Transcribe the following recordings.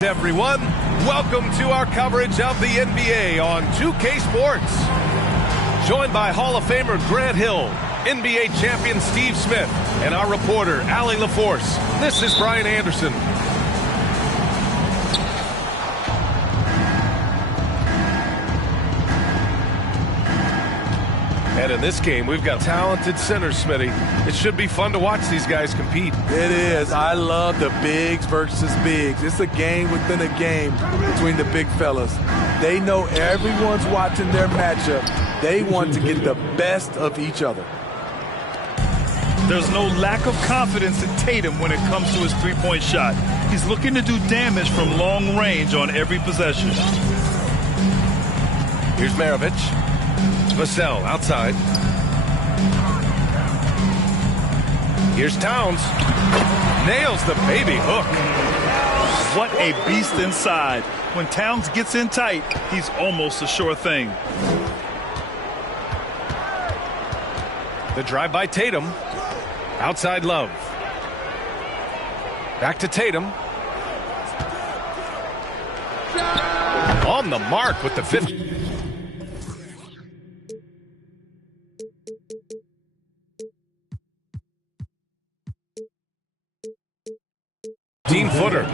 Everyone, welcome to our coverage of the NBA on 2K Sports. Joined by Hall of Famer Grant Hill, NBA champion Steve Smith, and our reporter Allie LaForce. This is Brian Anderson. And in this game, we've got talented centers, Smitty. It should be fun to watch these guys compete. It is. I love the bigs versus bigs. It's a game within a game between the big fellas. They know everyone's watching their matchup. They want to get the best of each other. There's no lack of confidence in Tatum when it comes to his three-point shot. He's looking to do damage from long range on every possession. Here's Maravich. Vassell outside. Here's Towns. Nails the baby hook. What a beast inside. When Towns gets in tight, he's almost a sure thing. The drive by Tatum. Outside Love. Back to Tatum. On the mark with the 50. Footer.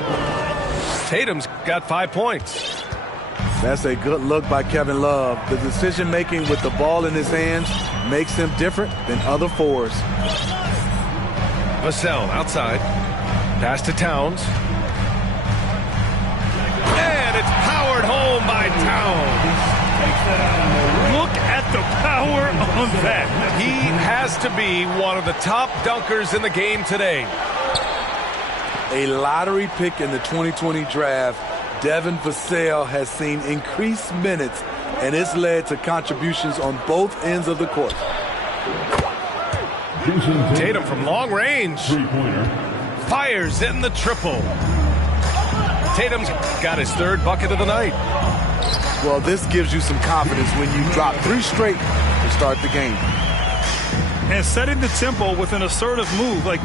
Tatum's got 5 points. That's a good look by Kevin Love. The decision-making with the ball in his hands makes him different than other fours. Vassell outside. Pass to Towns. And it's powered home by Towns. Look at the power on that. He has to be one of the top dunkers in the game today. A lottery pick in the 2020 draft, Devin Vassell has seen increased minutes, and it's led to contributions on both ends of the court. Tatum from long range. Fires in the triple. Tatum's got his third bucket of the night. Well, this gives you some confidence when you drop 3 straight to start the game. And setting the tempo with an assertive move, like,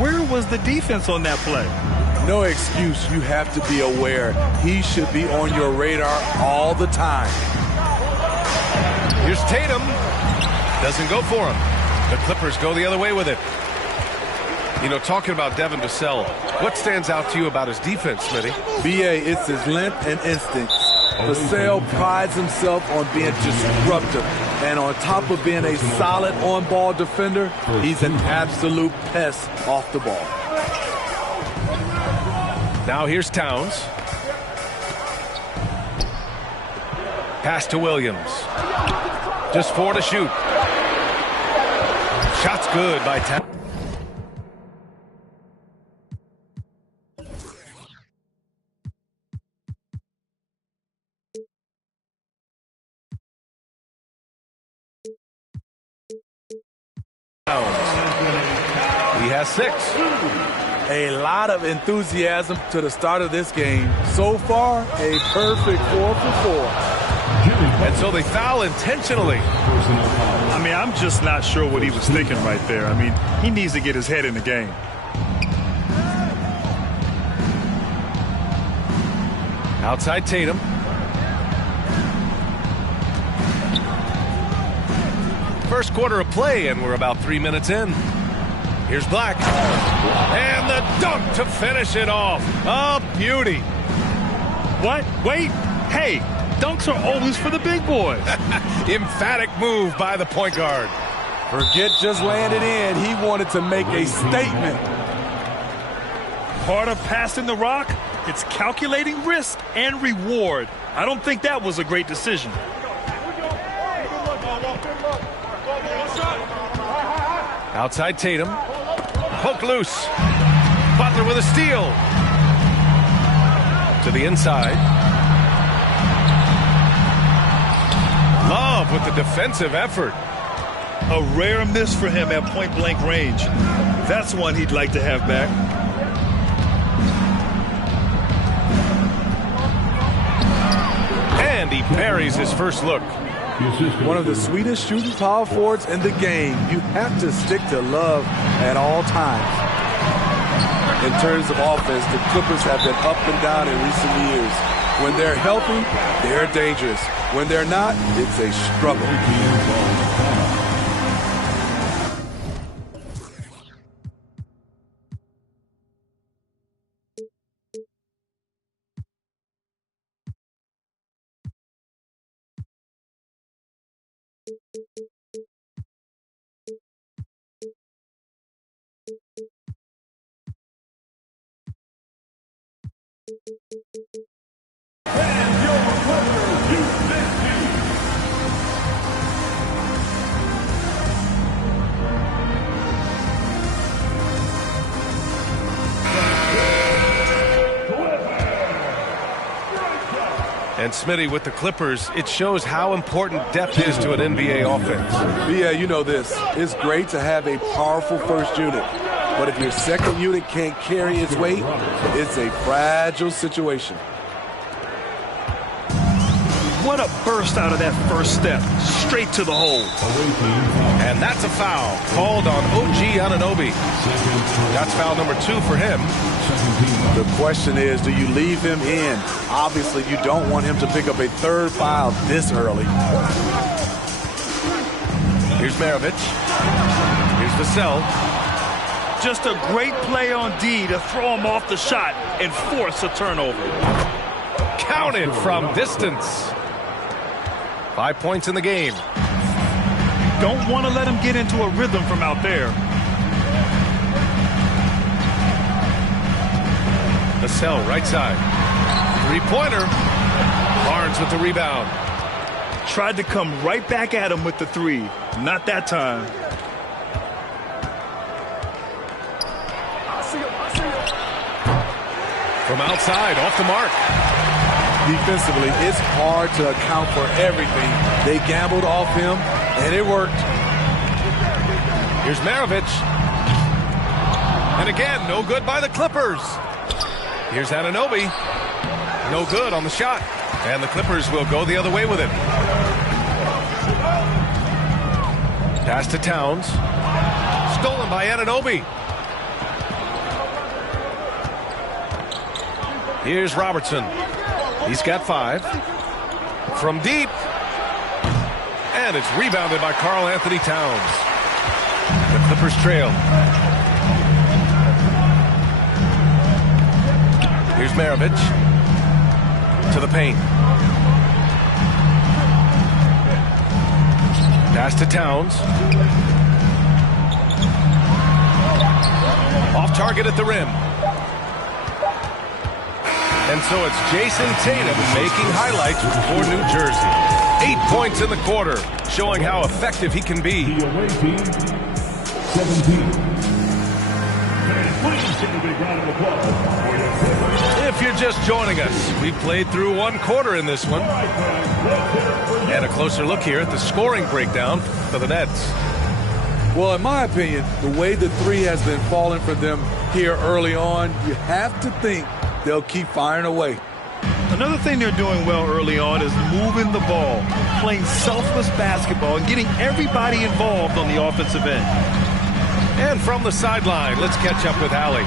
where was the defense on that play? No excuse. You have to be aware. He should be on your radar all the time. Here's Tatum. Doesn't go for him. The Clippers go the other way with it. You know, talking about Devin Vassell, what stands out to you about his defense, Smitty? B.A., it's his length and instincts. Vassell prides himself on being disruptive. And on top of being a solid on-ball defender, he's an absolute pest off the ball. Now here's Towns. Pass to Williams. Just 4 to shoot. Shot's good by Towns. He has 6. A lot of enthusiasm to the start of this game. So far, a perfect 4 for 4. And so they foul intentionally. I mean, I'm just not sure what he was thinking right there. I mean, he needs to get his head in the game. Outside Tatum. First quarter of play, and we're about 3 minutes in. Here's Black. And the dunk to finish it off. A beauty. What? Wait. Hey, dunks are always for the big boys. Emphatic move by the point guard. Forget just laying it in. He wanted to make a statement. Part of passing the rock, it's calculating risk and reward. I don't think that was a great decision. Outside Tatum. Poke loose. Butler with a steal. To the inside. Love with the defensive effort. A rare miss for him at point-blank range. That's one he'd like to have back. And he parries his first look. One of the sweetest shooting power forwards in the game. You have to stick to Love at all times. In terms of offense, the Clippers have been up and down in recent years. When they're healthy, they're dangerous. When they're not, it's a struggle. And Smitty, with the Clippers, it shows how important depth is to an NBA offense. Yeah, you know this. It's great to have a powerful first unit. But if your second unit can't carry its weight, it's a fragile situation. What a burst out of that first step. Straight to the hole. And that's a foul called on OG Anunoby. That's foul number 2 for him. The question is, do you leave him in? Obviously, you don't want him to pick up a third foul this early. Here's Maravich. Here's Vassell. Just a great play on D to throw him off the shot and force a turnover. Counted from distance. 5 points in the game. Don't want to let him get into a rhythm from out there. Vassell, right side. Three-pointer. Barnes with the rebound. Tried to come right back at him with the three. Not that time. From outside, off the mark. Defensively, it's hard to account for everything. They gambled off him, and it worked. Here's Maravich. And again, no good by the Clippers. Here's Anunoby. No good on the shot. And the Clippers will go the other way with it. Pass to Towns. Stolen by Anunoby. Here's Robertson. He's got 5. From deep. And it's rebounded by Karl Anthony Towns. The Clippers trail. Here's Maravich. To the paint. Pass to Towns. Off target at the rim. And so it's Jason Tatum making highlights for New Jersey. 8 points in the quarter, showing how effective he can be. The away team, 17. And please give a big round of applause. If you're just joining us, we've played through 1 quarter in this one. And a closer look here at the scoring breakdown for the Nets. Well, in my opinion, the way the three has been falling for them here early on, you have to think they'll keep firing away. Another thing they're doing well early on is moving the ball, playing selfless basketball, and getting everybody involved on the offensive end. And from the sideline, let's catch up with Allie.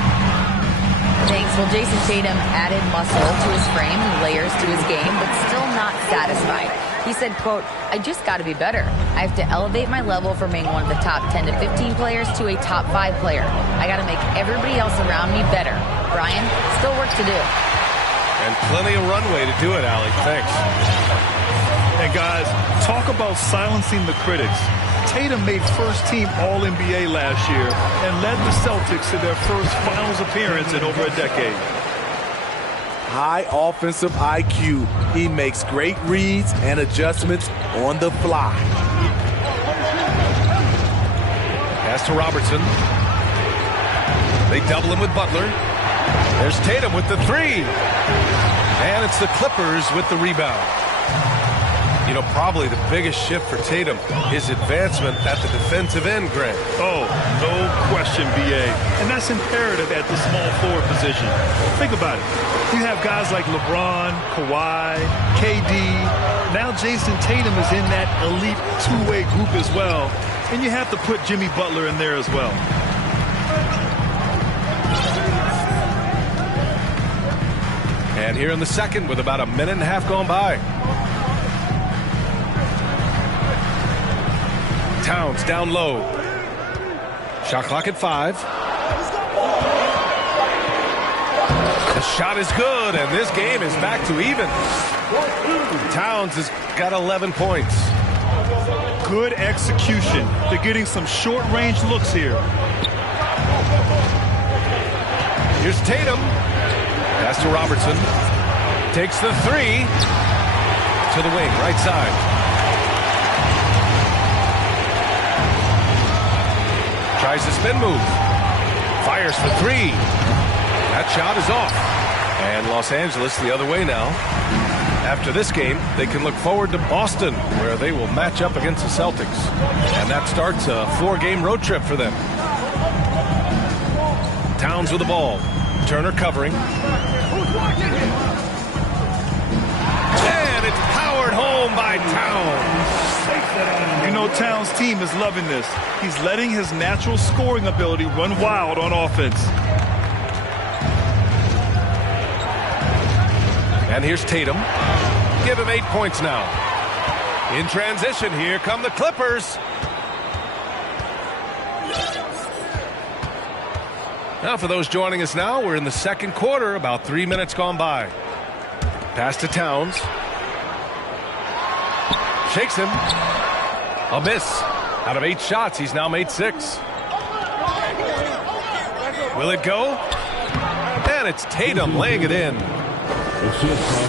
Thanks. Well, Jason Tatum added muscle to his frame and layers to his game, but still not satisfied. He said, quote, "I just got to be better. I have to elevate my level from being one of the top 10 to 15 players to a top 5 player. I got to make everybody else around me better. Brian, still work to do." And plenty of runway to do it, Allie. Thanks. And guys, talk about silencing the critics. Tatum made first-team All-NBA last year and led the Celtics to their first finals appearance in over a decade. High offensive IQ. He makes great reads and adjustments on the fly. Pass to Robertson. They double him with Butler. There's Tatum with the 3. And it's the Clippers with the rebound. You know, probably the biggest shift for Tatum is advancement at the defensive end, Grant. Oh, no question, B.A. And that's imperative at the small forward position. Think about it. You have guys like LeBron, Kawhi, KD. Now Jason Tatum is in that elite two-way group as well. And you have to put Jimmy Butler in there as well. And here in the second with about a minute and a half gone by. Towns down low. Shot clock at 5. The shot is good, and this game is back to even. Towns has got 11 points. Good execution. They're getting some short-range looks here. Here's Tatum. Pass to Robertson. Takes the 3. To the wing, right side. Tries the spin move. Fires for 3. That shot is off. And Los Angeles the other way now. After this game, they can look forward to Boston, where they will match up against the Celtics. And that starts a 4-game road trip for them. Towns with the ball. Turner covering. And it's powered home by Towns. You know, Towns' team is loving this. He's letting his natural scoring ability run wild on offense. And here's Tatum. Give him 8 points now. In transition, here come the Clippers. Now, for those joining us now, we're in the second quarter, about 3 minutes gone by. Pass to Towns. Shakes him. A miss. Out of 8 shots, he's now made 6. Will it go? And it's Tatum laying it in.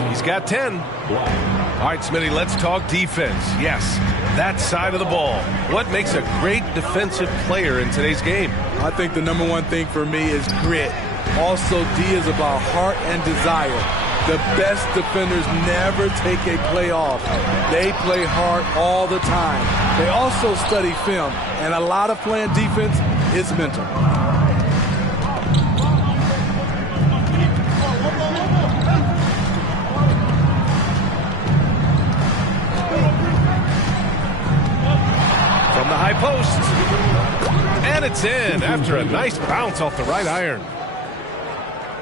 He's got 10. All right, Smitty, let's talk defense. Yes, that side of the ball. What makes a great defensive player in today's game? I think the number one thing for me is grit. Also, D is about heart and desire. The best defenders never take a play off. They play hard all the time. They also study film, and a lot of playing defense is mental. From the high post. And it's in after a nice bounce off the right iron.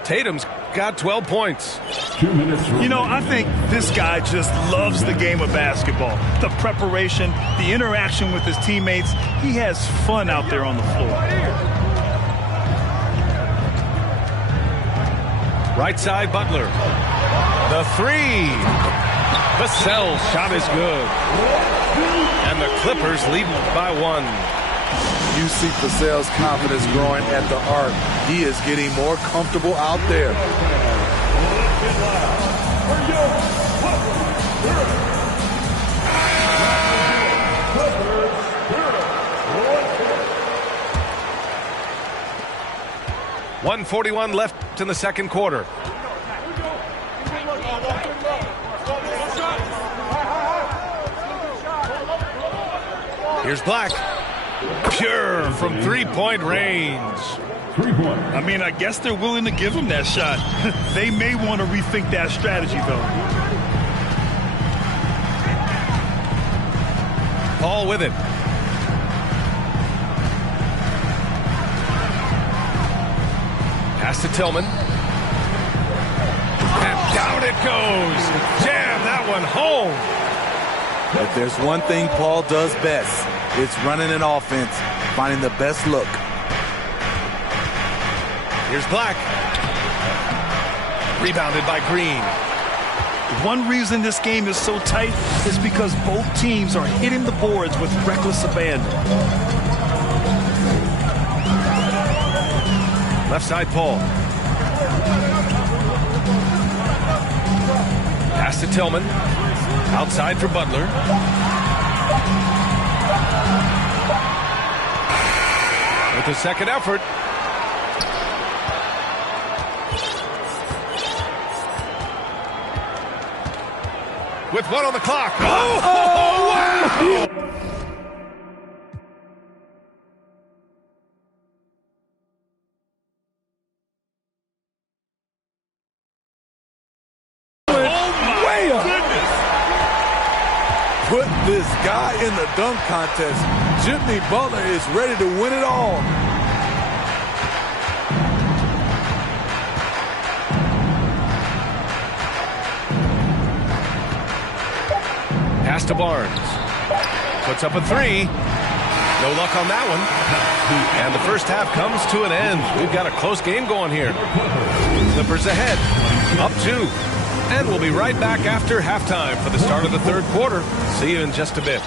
Tatum's got 12 points. 2 minutes. You know, I think this guy just loves the game of basketball. The preparation, the interaction with his teammates. He has fun out there on the floor. Right side, Butler. The 3. Vassell's shot is good. And the Clippers lead by 1. You see Vassell's confidence growing at the arc. He is getting more comfortable out there. .141 left in the second quarter. Here's Black. Pure from 3-point range. 3 point. I mean, I guess they're willing to give him that shot. They may want to rethink that strategy, though. Paul with it. Pass to Tillman. And down it goes. Jam that one home. If there's one thing Paul does best, it's running an offense, finding the best look. Here's Black. Rebounded by Green. One reason this game is so tight is because both teams are hitting the boards with reckless abandon. Left side, Paul. Pass to Tillman. Outside for Butler. With the second effort. with 1 on the clock. Oh, wow! Put this guy in the dunk contest. Jimmy Butler is ready to win it all. Pass to Barnes. Puts up a 3. No luck on that one. And the first half comes to an end. We've got a close game going here. Clippers ahead. Up 2. And we'll be right back after halftime for the start of the third quarter. See you in just a bit.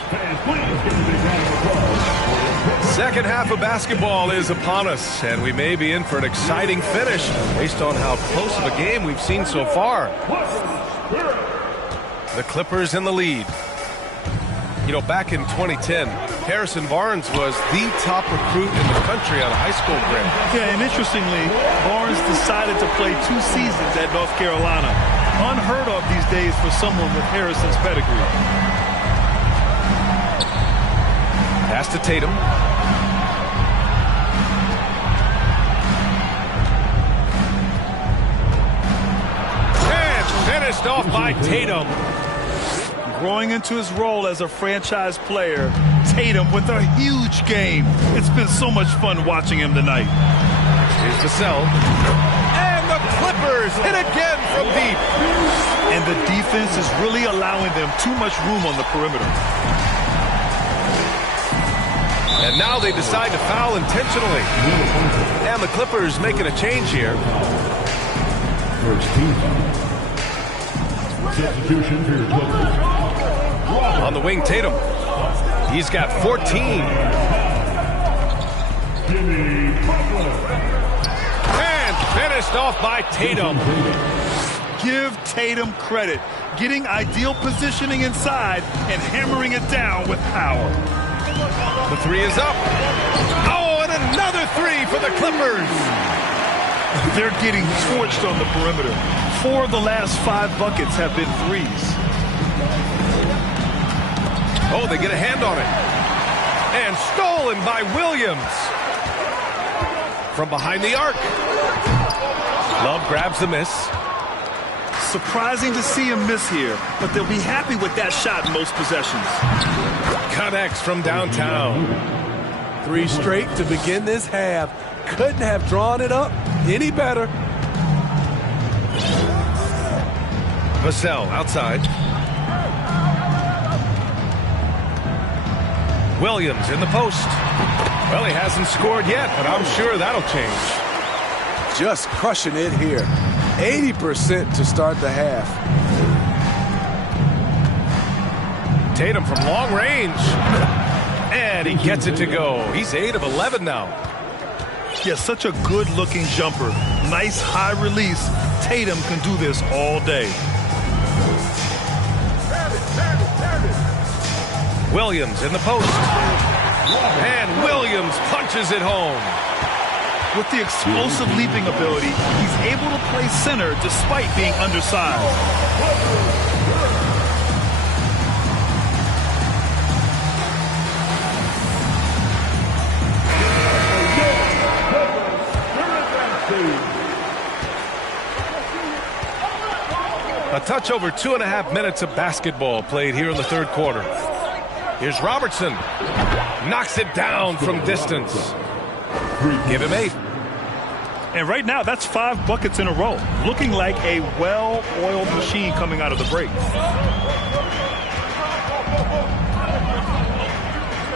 Second half of basketball is upon us, and we may be in for an exciting finish based on how close of a game we've seen so far. The Clippers in the lead. You know, back in 2010, Harrison Barnes was the top recruit in the country on a high school grid. Yeah, and interestingly, Barnes decided to play 2 seasons at North Carolina. Unheard of these days for someone with Harrison's pedigree. Pass to Tatum. And finished off by Tatum. Growing into his role as a franchise player, Tatum with a huge game. It's been so much fun watching him tonight. Here's Vassell. And the Clippers hit again from deep. And the defense is really allowing them too much room on the perimeter. And now they decide to foul intentionally. And the Clippers making a change here. First team foul. Substitution for your Clippers. On the wing, Tatum. He's got 14. Jimmy Butler. And finished off by Tatum. Give Tatum credit. Getting ideal positioning inside and hammering it down with power. The 3 is up. Oh, and another 3 for the Clippers. They're getting torched on the perimeter. 4 of the last 5 buckets have been 3s. Oh, they get a hand on it. And stolen by Williams. From behind the arc. Love grabs the miss. Surprising to see him miss here, but they'll be happy with that shot in most possessions. Connects from downtown. 3 straight to begin this half. Couldn't have drawn it up any better. Vassell outside. Williams in the post. Well, he hasn't scored yet, but I'm sure that'll change. Just crushing it here. 80% to start the half. Tatum from long range. And he gets it to go. He's 8 of 11 now. Yeah, such a good-looking jumper. Nice high release. Tatum can do this all day. Williams in the post. And Williams punches it home. With the explosive leaping ability, he's able to play center despite being undersized. A touch over 2.5 minutes of basketball played here in the third quarter. Here's Robertson. Knocks it down from distance. Give him 8. And right now, that's 5 buckets in a row. Looking like a well-oiled machine coming out of the break.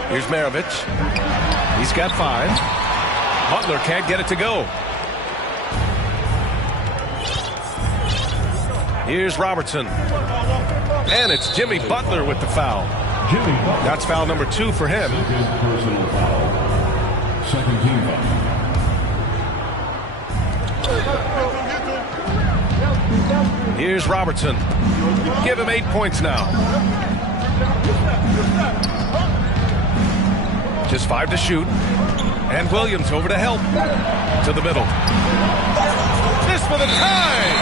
Here's Maravich. He's got 5. Butler can't get it to go. Here's Robertson. And it's Jimmy Butler with the foul. That's foul number 2 for him. Personal foul. Second team foul. Here's Robertson. Give him 8 points now. Just 5 to shoot. And Williams over to help. To the middle. This for the tie.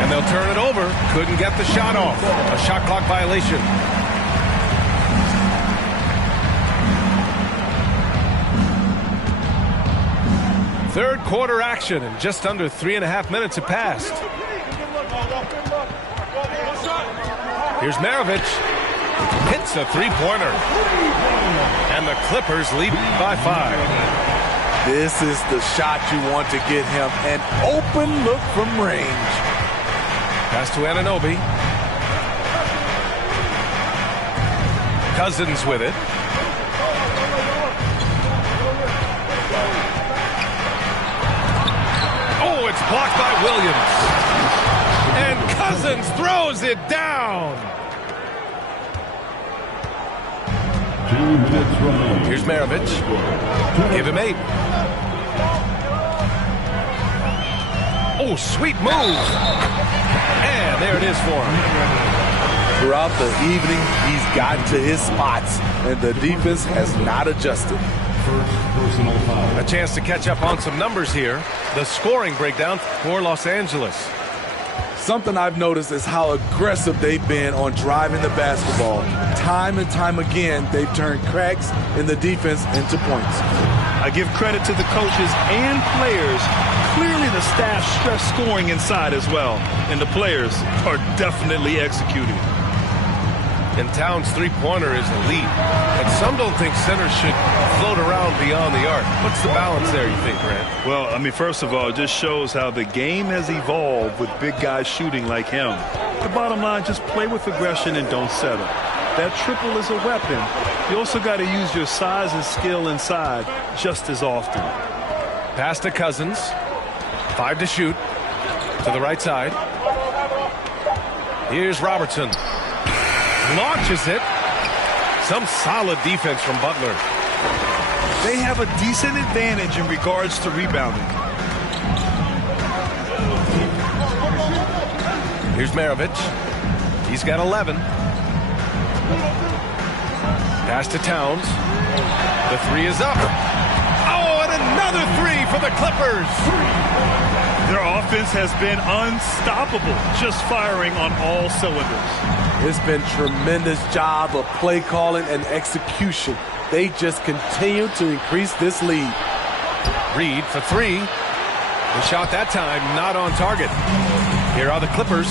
And they'll They'll turn it over. Couldn't get the shot off. A shot clock violation. Third quarter action, and just under 3.5 minutes have passed. Here's Maravich. Hits a three-pointer. And the Clippers lead by 5. This is the shot you want to get him. An open look from range. Pass to Anunoby. Cousins with it. Oh, it's blocked by Williams. And Cousins throws it down. 2 minutes remaining. Here's Maravich. Give him 8. Oh, sweet move. And there it is for him. Throughout the evening, he's gotten to his spots, and the defense has not adjusted. First personal foul. A chance to catch up on some numbers here. The scoring breakdown for Los Angeles. Something I've noticed is how aggressive they've been on driving the basketball. Time and time again, they've turned cracks in the defense into points. I give credit to the coaches and players. Clearly the staff stress scoring inside as well, and the players are definitely executing. And Towns' three-pointer is elite, but some don't think centers should float around beyond the arc. What's the balance there, you think, Grant? Well, I mean, first of all, it just shows how the game has evolved with big guys shooting like him. The bottom line, just play with aggression and don't settle. That triple is a weapon. You also got to use your size and skill inside just as often. Pass to Cousins. 5 to shoot. To the right side. Here's Robertson. Launches it. Some solid defense from Butler. They have a decent advantage in regards to rebounding. Here's Maravich. He's got 11. Pass to Towns. The 3 is up. Oh, and another 3 for the Clippers. Their offense has been unstoppable, just firing on all cylinders. It's been tremendous job of play calling and execution. They just continue to increase this lead. Reed for 3. The shot that time not on target. Here are the Clippers.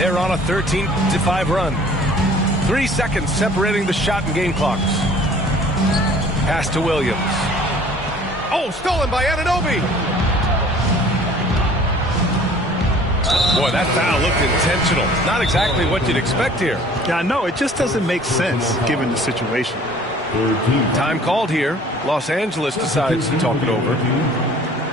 They're on a 13-5 run. 3 seconds separating the shot and game clocks. Pass to Williams. Oh, stolen by Anunoby. Boy, that foul looked intentional. Not exactly what you'd expect here. Yeah, I know. It just doesn't make sense given the situation. Time called here. Los Angeles decides to talk it over.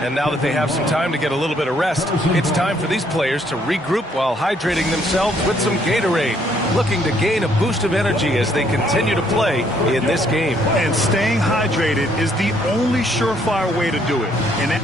And now that they have some time to get a little bit of rest, it's time for these players to regroup while hydrating themselves with some Gatorade, looking to gain a boost of energy as they continue to play in this game. And staying hydrated is the only surefire way to do it. And that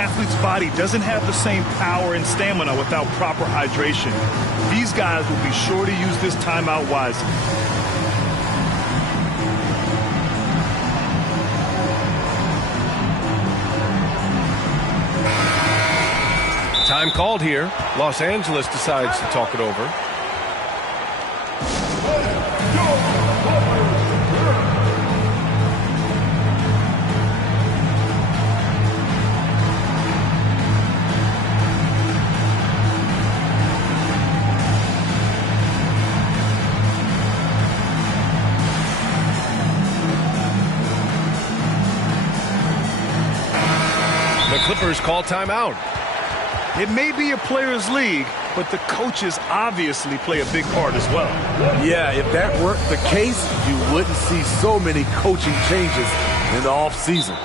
athlete's body doesn't have the same power and stamina without proper hydration. These guys will be sure to use this timeout wisely. Time called here. Los Angeles decides to talk it over. The Clippers call timeout. It may be a players' league, but the coaches obviously play a big part as well. Yeah, if that weren't the case, you wouldn't see so many coaching changes in the offseason.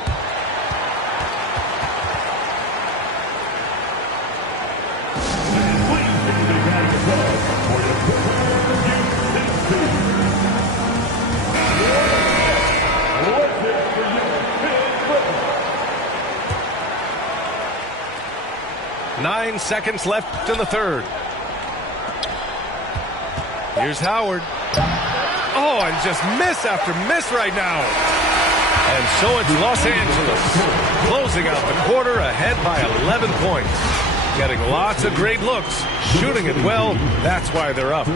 9 seconds left in the third. Here's Howard. Oh, and just miss after miss right now. And so it's Los Angeles closing out the quarter ahead by 11 points. Getting lots of great looks, shooting it well. That's why they're up.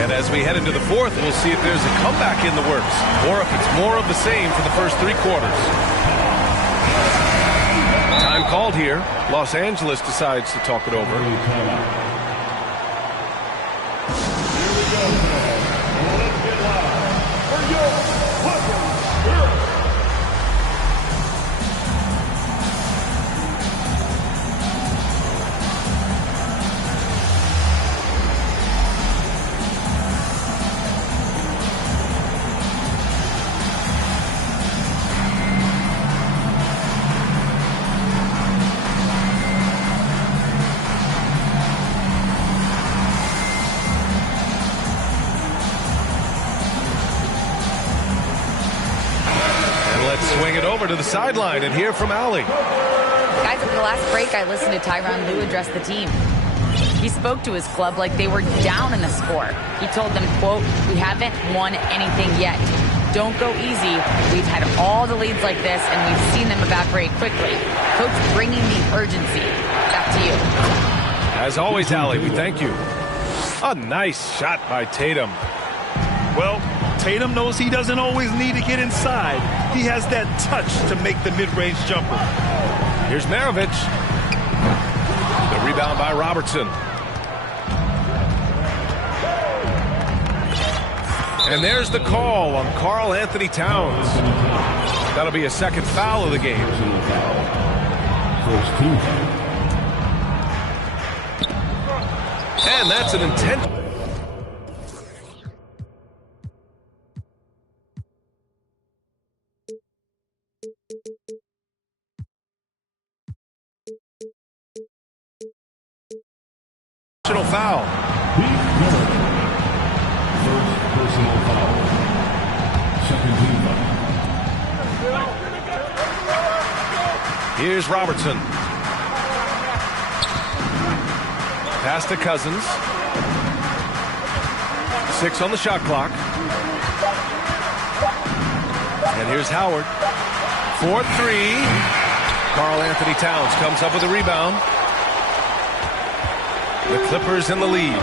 And as we head into the fourth, we'll see if there's a comeback in the works or if it's more of the same for the first 3 quarters. Time called here. Los Angeles decides to talk it over. Swing it over to the sideline and hear from Allie. Guys, at the last break, I listened to Tyronn Lue address the team. He spoke to his club like they were down in the score. He told them, quote, "We haven't won anything yet. Don't go easy. We've had all the leads like this, and we've seen them evaporate quickly." Coach bringing the urgency. Back to you. As always, Allie, we thank you. A nice shot by Tatum. Well, Tatum knows he doesn't always need to get inside. He has that touch to make the mid-range jumper. Here's Maravich. The rebound by Robertson. And there's the call on Karl Anthony Towns. That'll be a second foul of the game. And that's an intentional. Foul. First personal foul. Second team foul. Here's Robertson. Pass to Cousins. 6 on the shot clock. And here's Howard. 4-3. Karl Anthony Towns comes up with a rebound. The Clippers in the lead.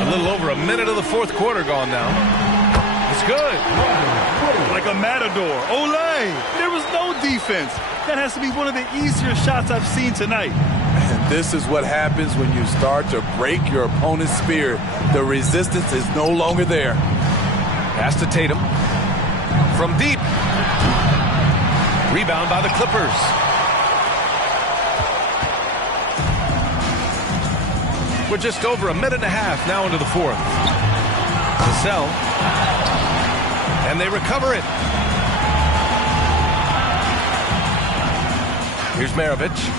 A little over a minute of the fourth quarter gone now. It's good. Like a matador. Olay! There was no defense. That has to be one of the easier shots I've seen tonight. And this is what happens when you start to break your opponent's spirit. The resistance is no longer there. Pass to Tatum. From deep. Rebound by the Clippers. We're just over a minute and a half now into the fourth. Cassell. And they recover it. Here's Maravich.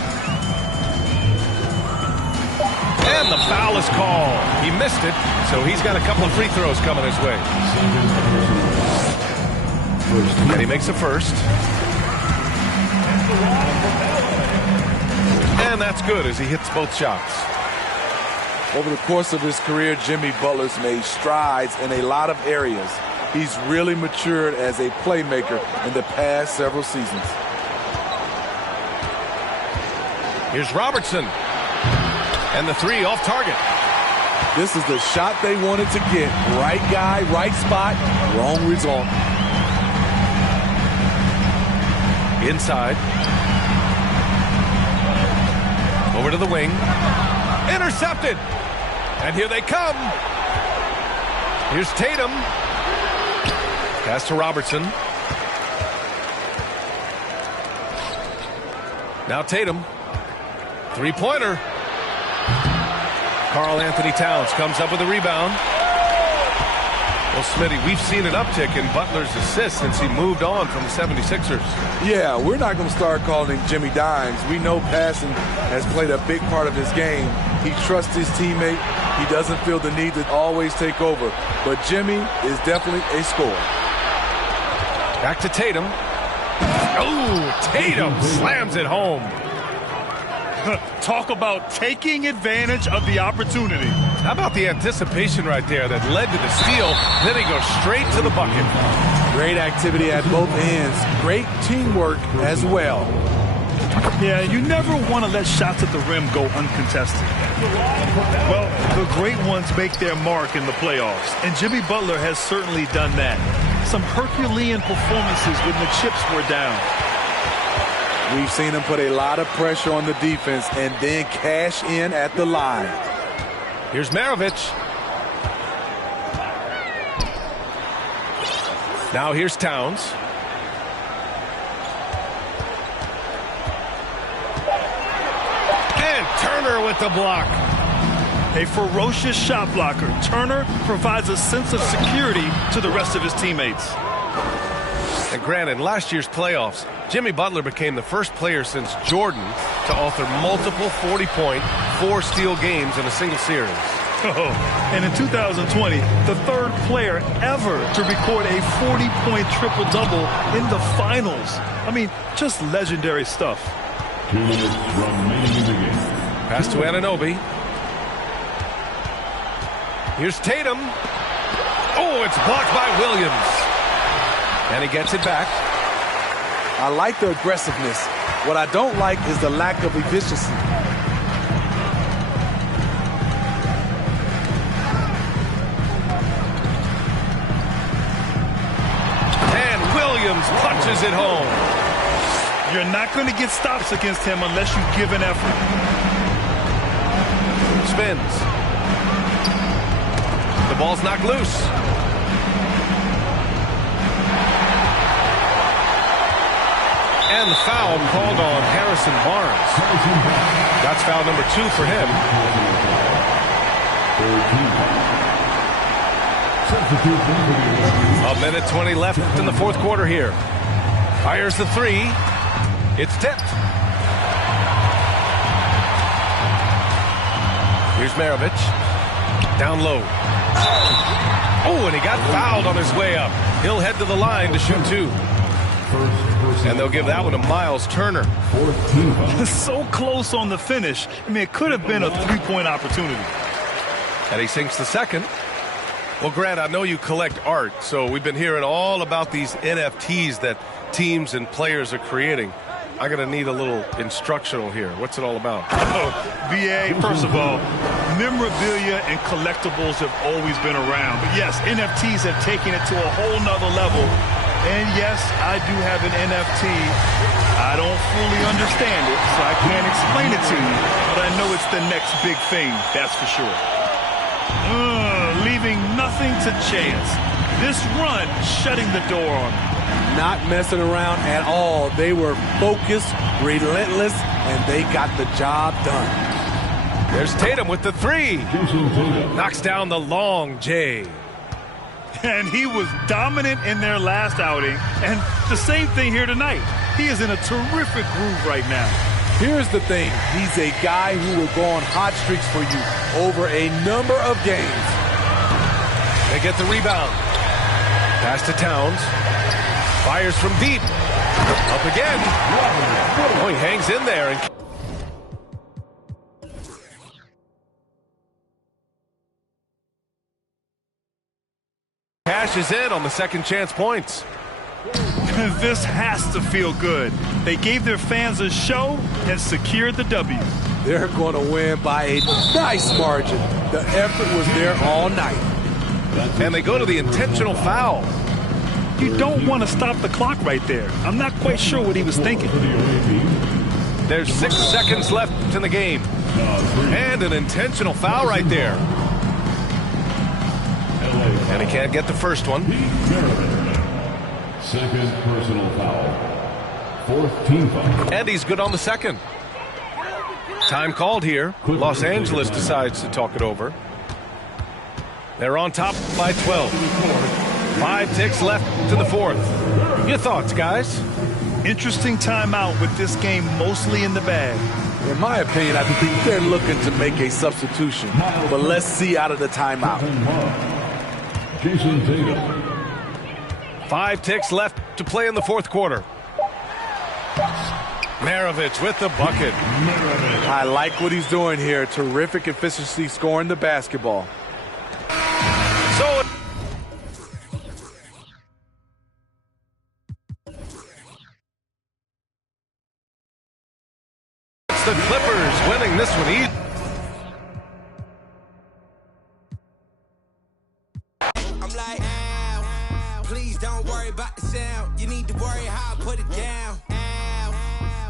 And the foul is called. He missed it, so he's got a couple of free throws coming his way. And he makes the first. And that's good as he hits both shots. Over the course of his career, Jimmy Butler's made strides in a lot of areas. He's really matured as a playmaker in the past several seasons. Here's Robertson. And the three off target. This is the shot they wanted to get. Right guy, right spot, wrong result. Inside. Over to the wing. Intercepted. And here they come. Here's Tatum. Pass to Robertson. Now Tatum. Three-pointer. Karl Anthony Towns comes up with a rebound. Well, Smitty, we've seen an uptick in Butler's assists since he moved on from the 76ers. Yeah, we're not going to start calling him Jimmy Dimes. We know passing has played a big part of his game. He trusts his teammate. He doesn't feel the need to always take over. But Jimmy is definitely a scorer. Back to Tatum. Oh, Tatum slams it home. Talk about taking advantage of the opportunity. How about the anticipation right there that led to the steal? Then he goes straight to the bucket. Great activity at both ends. Great teamwork as well. Yeah, you never want to let shots at the rim go uncontested. Well, the great ones make their mark in the playoffs, and Jimmy Butler has certainly done that. Some Herculean performances when the chips were down. We've seen him put a lot of pressure on the defense and then cash in at the line. Here's Maravich. Now here's Towns. And Turner with the block. A ferocious shot blocker, Turner provides a sense of security to the rest of his teammates. And granted, in last year's playoffs, Jimmy Butler became the first player since Jordan to author multiple 40-point, 4-steal games in a single series. Oh, and in 2020, the third player ever to record a 40-point triple-double in the finals. I mean, just legendary stuff. 2 minutes remaining in the game. Pass to Anunoby. Here's Tatum. Oh, it's blocked by Williams. And he gets it back. I like the aggressiveness. What I don't like is the lack of efficiency. And Williams punches it home. You're not going to get stops against him unless you give an effort. Spins. The ball's knocked loose. And the foul called on Harrison Barnes. That's foul number 2 for him. A minute 20 left in the fourth quarter here. Fires the 3. It's tipped. Here's Maravich. Down low. Oh, and he got fouled on his way up. He'll head to the line to shoot 2. And they'll give that one to Miles Turner. So close on the finish. I mean, it could have been a 3-point opportunity. And he sinks the second. Well, Grant, I know you collect art, so we've been hearing all about these NFTs that teams and players are creating. I'm going to need a little instructional here. What's it all about? Oh, BA, first of all, memorabilia and collectibles have always been around. But yes, NFTs have taken it to a whole nother level. And yes, I do have an NFT. I don't fully understand it, so I can't explain it to you. But I know it's the next big thing, that's for sure. Leaving nothing to chance. This run shutting the door on them. Not messing around at all. They were focused, relentless, and they got the job done. There's Tatum with the 3. Knocks down the long J. And he was dominant in their last outing. And the same thing here tonight. He is in a terrific groove right now. Here's the thing. He's a guy who will go on hot streaks for you over a number of games. They get the rebound. Pass to Towns. Fires from deep. Up again. Oh, he hangs in there. And cashes in on the second chance points. This has to feel good. They gave their fans a show and secured the W. They're going to win by a nice margin. The effort was there all night. And they go to the intentional foul. You don't want to stop the clock right there. I'm not quite sure what he was thinking. There's 6 seconds left in the game. And an intentional foul right there. And he can't get the first one. Second personal foul. 4th team foul. And he's good on the second. Time called here. Los Angeles decides to talk it over. They're on top by 12. 5 ticks left to the fourth. Your thoughts, guys? Interesting timeout with this game mostly in the bag. In my opinion, I think they're looking to make a substitution. But let's see out of the timeout. Jason Tatum. 5 ticks left to play in the fourth quarter. Maravich with the bucket. I like what he's doing here. Terrific efficiency scoring the basketball. So it's the Clippers winning this one easy. I'm like, please don't worry about the sound. You need to worry how I put it down.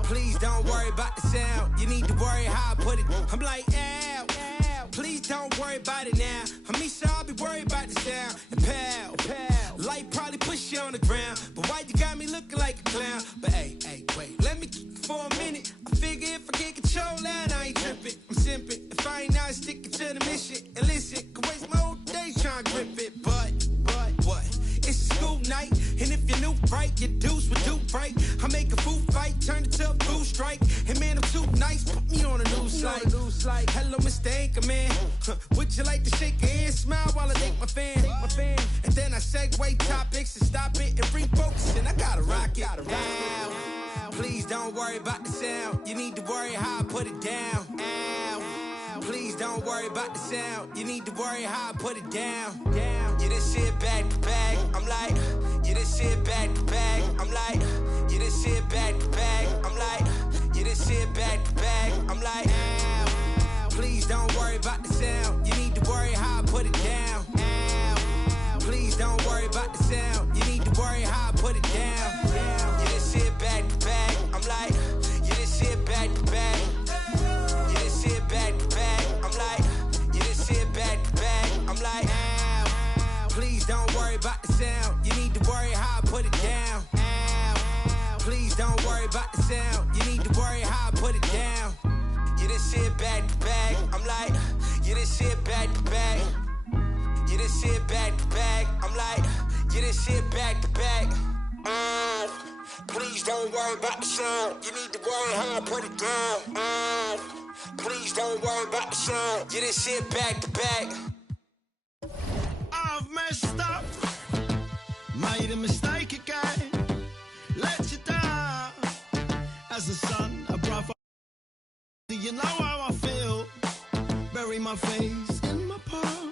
Please don't worry about the sound. You need to worry how I put it. I'm like, please don't worry about it now. I mean, so I'll be worried about the sound. And pal, light probably push you on the ground. But why you got me looking like a clown? But hey, wait, let me keep it for a minute. I figure if I get control that, I ain't tripping. I'm simping. If I ain't not sticking to the mission. And listen, could waste my whole day trying to grip it. But what? It's a school night, and if you're new, right, your deuce would do right. I make a food fight, turn it to a blue strike. And man, I'm too nice, put me on a new slide. Hello, Mr. Anchorman. Would you like to shake your hand, smile while I take my fan? And then I segue topics and stop it and refocus, and I gotta rock it. Please don't worry about the sound. You need to worry how I put it down. Please don't worry about the sound. You need to worry how I put it down. Yeah, this shit back to back. I'm like, yeah, this shit back to back. I'm like, yeah, this shit back to back. I'm like, yeah, this shit back to back. I'm like, please don't worry about the sound. You need to worry how I put it down. Please don't worry about the sound. You need to worry how I put it down. Yeah, this shit back to back. I'm like, yeah, this shit back to back. Yeah, this shit back to back. I'm like, yeah, this shit back to back. I'm like, please don't worry about the sound. You need to worry how I put it down. Please don't worry about the sound. You need to worry how I put it down. Yeah, this shit back to back. I'm like, yeah, this shit back to back. Yeah, this shit back to back. I'm like, yeah, this shit back to back. Please don't worry about the sound. You need to worry how I put it down. Please don't worry about the sound. Yeah, this shit back to back. I've messed up, made a mistake again, let you down. As a son, a brother, do you know how I feel? Bury my face in my palm.